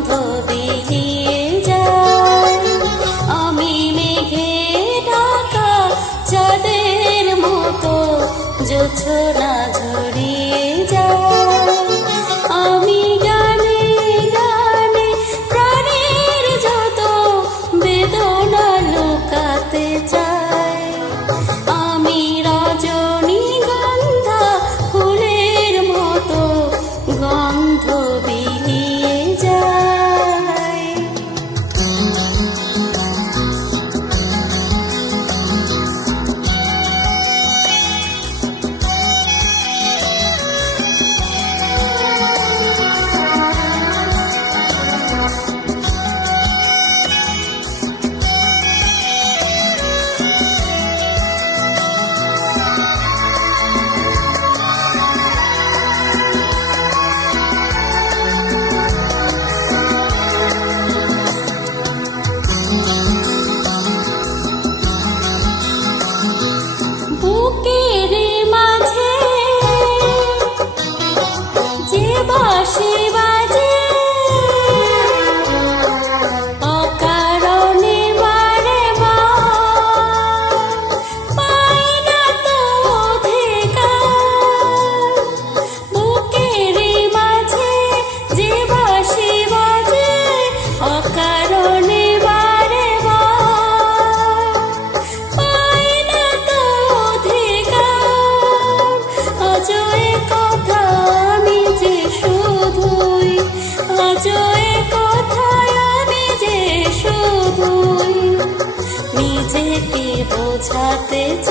গন্ধ বিলিয়ে যায়। আমি মেঘে ঢাকা চাঁদের মতো জোছনা ঝরিয়ে যায়। আমি গানে গানে প্রাণের যত বেদনা লুকাতে চাই। আমি রজনীগন্ধা ফুলের মতো গন্ধ বিলিয়ে যায়। বুকের মাঝে যে বাঁশি বাজে অকারণে বারে বার, পাই না তো অধিকার। বুকের মাঝে যে বাঁশি বাজে অকারণে বারে বার, পাই না তো অধিকার। আজ এ কথা আমি যে শুধুই, আজ এ কথায় আমি যে শুধুই নিজেকে বোঝাতে চাই।